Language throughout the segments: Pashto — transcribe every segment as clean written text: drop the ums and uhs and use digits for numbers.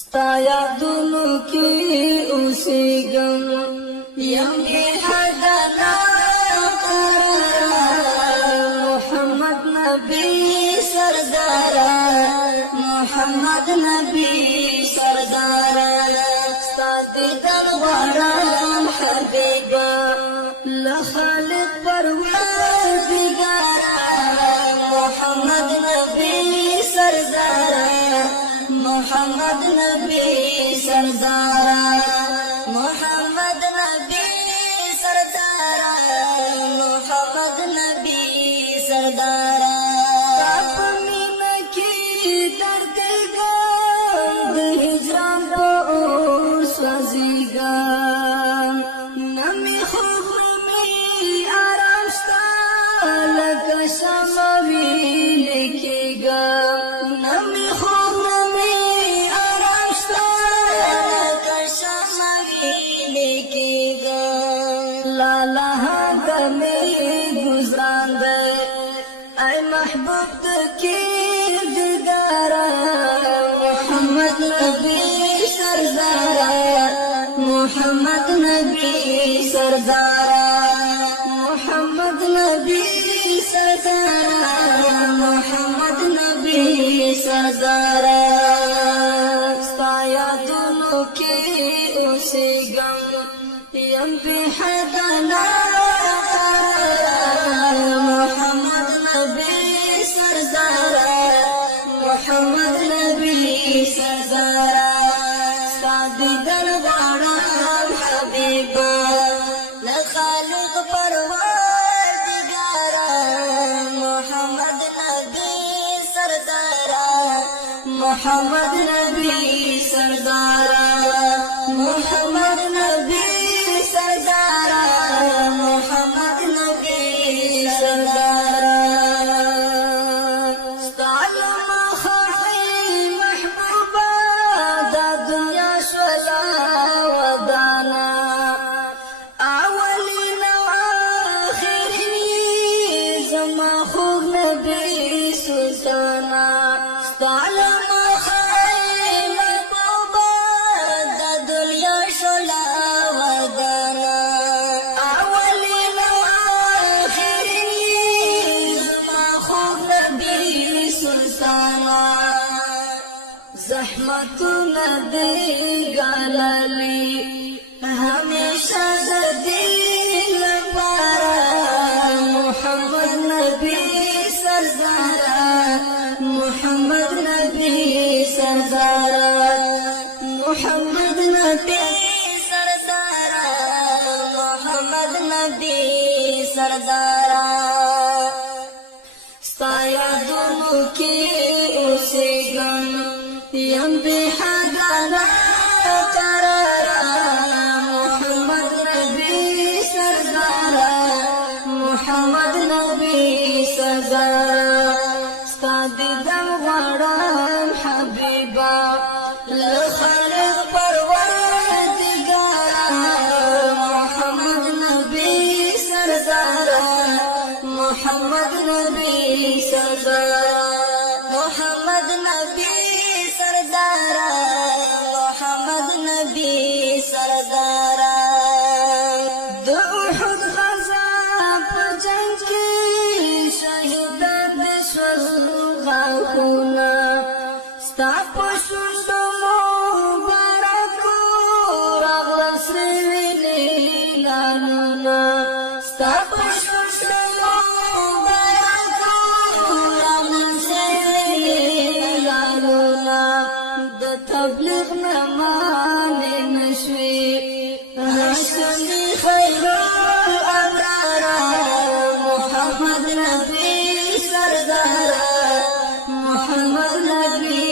ستا یادونو کی اوسیږم یم بی حده محمد نبی سردارا محمد نبی سردارا ستا دیدن غواړم حبیبا لخالق پروردگارا محمد نبی سردارا محمد نبی سردارا محمد نبی سردارا محمد نبی سردارا تاپ مینا کی درد گام د هجران په اور سوځيګم نمی خوب می آرام ستا لکه شموي لیکيګم نمی خوب می آرام ستا لکه شموي لیکيګم لالا دمي گزران دے اے محبوب دکیردگارا محمد نبی سردارا محمد نبی سردارا محمد نبی سردارا محمد نبی سردارا ستا یادونو کی اوسیګم یم بی حدنا محمد نبی سردارا محمد نبی سردارا ستا دیدن غواړم حبیبا لخالق پروردگارا محمد نبی سردارا محمد نبی سردارا محمد نبی سردارا محمد نبی سردارا ستعلم خفي محبوبا دا دنيا شولا ودانا اولين واخرين زما خوب نبي سلطانا ستعلم زحمتنا دے گاللی ہمیشہ دل پارا محمد نبی سردارا محمد نبی سردارا محمد نبی سردارا محمد نبی سردارا ستا یادونو کی اوسیګم یم بی حدنا قرارا محمد نبی سردارا محمد نبی سردارا ستا دیدن غواړم حبیبا لخالق پروردگارا محمد نبی سردارا محمد نبی سردارا محمد نبی سردارا محمد نبی سردارا د احد غزا په جنگ کې شهیدان شول غاښونه ستا په شونډو مبارکو راغله سوي لالونه ستا په شونډو تبلیغ نمانے نشوی حسنی خیر الابرارا محمد نبی سردارا محمد نبی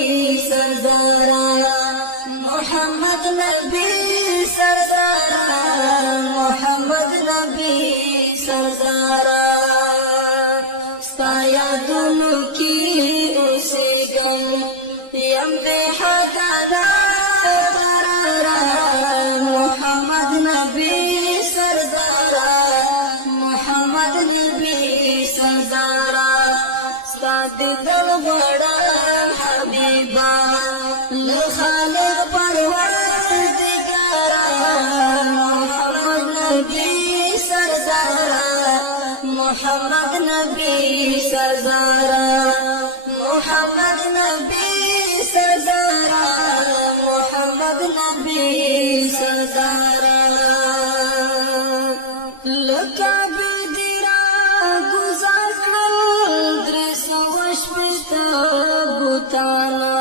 سردارا محمد نبی سردارا محمد نبی سردارا ستا یادونو کی اوسیګم یم بی حدنا قرارا محمد نبی سردارا محمد نبی سردارا ستا دیدن غواړم حبیبا لخالق خالق پروردگارا محمد نبی سردارا محمد نبی سردارا محمد نبی سردارا محمد نبی سردارا لکا بدرا گزار درس وشپشتا بوتانا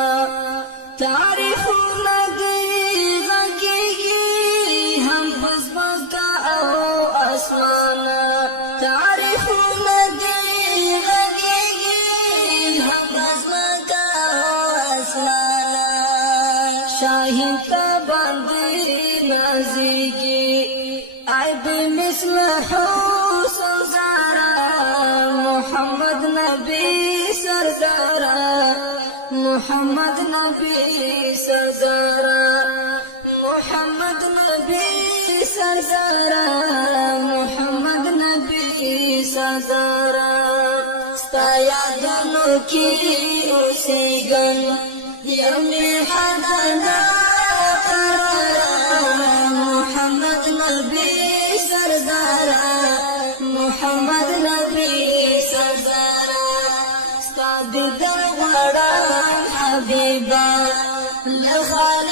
تاریخ لگی غگیگی ہم بزمکا او اسمانا تاریخ لگی غگیگی ہم بزمکا او اسمانا شاہین تا باندی نازیگی عیب مثل حسن زارا محمد نبی سردارا محمد نبی سردارا محمد نبی سردارا محمد نبی سردارا ستا یادونو کی اوسیگن یومی حدانا محمد نبی سردارا محمد نبی سردارا ستا دیدن غواړم حبیبا لخوا